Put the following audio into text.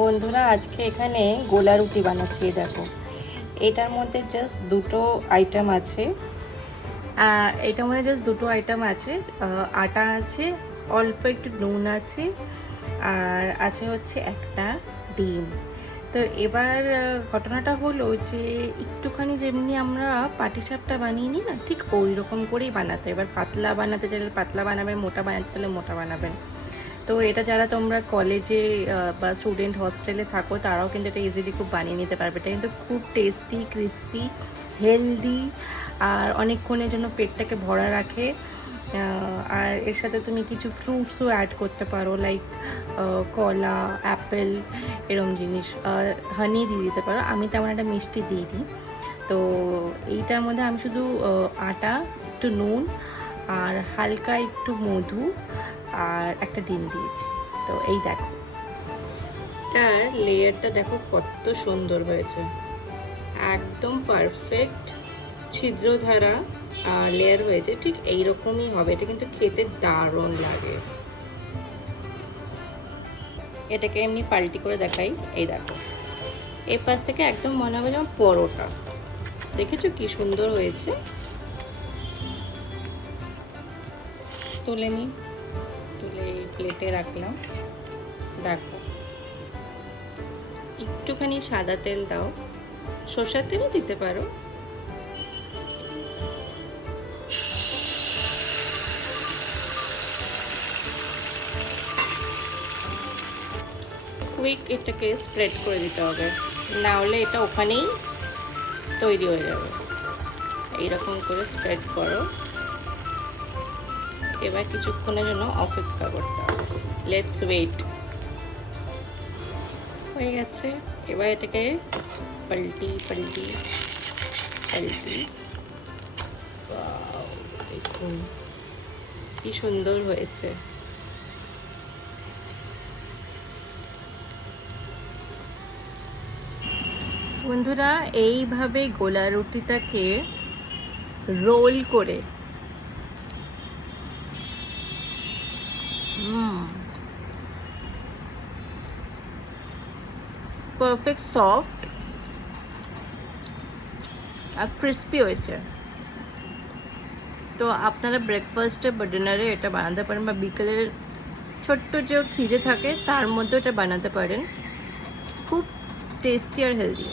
বন্ধুরা, আজকে এখানে গোলা রুটি বানাচ্ছি। দেখো, এটার মধ্যে জাস্ট দুটো আইটেম আছে। আটা আছে, অল্প একটু নুন আছে, আর আছে হচ্ছে একটা ডিম। তো এবার ঘটনাটা হলো যে একটুখানি যেমনি আমরা পাটিসাপটা বানিয়ে নিই না, ঠিক ওই রকম করেই বানাতে। এবার পাতলা বানাতে চাইলে পাতলা বানাবেন, মোটা বানাতে চাইলে মোটা বানাবেন। তো এটা যারা তোমরা কলেজে বা স্টুডেন্ট হস্টেলে থাকো তারাও কিন্তু এটা ইজিলি খুব বানিয়ে নিতে পারবে। এটা কিন্তু খুব টেস্টি, ক্রিস্পি, হেলদি, আর অনেকক্ষণের জন্য পেটটাকে ভরা রাখে। আর এর সাথে তুমি কিছু ফ্রুটসও অ্যাড করতে পারো, লাইক কলা, অ্যাপেল, এরম জিনিস। হানি দিয়ে দিতে পারো। আমি তেমন একটা মিষ্টি দিই। তো এইটার মধ্যে আমি শুধু আটা, একটু নুন, আর হালকা একটু মধু, আর একটা ডিম দিয়েছি। তো এই দেখো, তার লেয়ারটা দেখো কত সুন্দর হয়েছে, একদম পারফেক্ট ছিদ্রধারা লেয়ার হয়েছে। ঠিক এইরকমই হবে। এটা কিন্তু খেতে দারুণ লাগে। এটাকে এমনি পাল্টি করে দেখাই। এই দেখো, এই পাশ থেকে একদম মনে হবে যেমন পরোটা। দেখেছো কি সুন্দর হয়েছে? তুলে নিই, তুলে প্লেটে রাখলাম। দেখো, একটুখানি সাদা তেল দাও, সরষের তেলও দিতে পারো। কুইক এটাকে স্প্রেড করে দিতে হবে, না হলে এটা ওখানেই তৈরি হয়ে যাবে। এইরকম করে স্প্রেড করো। এবার কিছুক্ষণের জন্য অপেক্ষা করতে হবে। Let's wait. হয়ে গেছে। এবার এটাকে পাল্টি পাল্টি পাল্টি। দেখুন কি সুন্দর হয়েছে। বন্ধুরা, এইভাবে গোলা রুটিটাকে রোল করে পারফেক্ট সফট আর ক্রিস্পি হয়েছে। তো আপনারা ব্রেকফাস্টে বা ডিনারে এটা বানাতে পারেন, বা বিকেলের ছোট্ট যে খিদে থাকে তার মধ্যে এটা বানাতে পারেন। খুব টেস্টি আর হেলদি।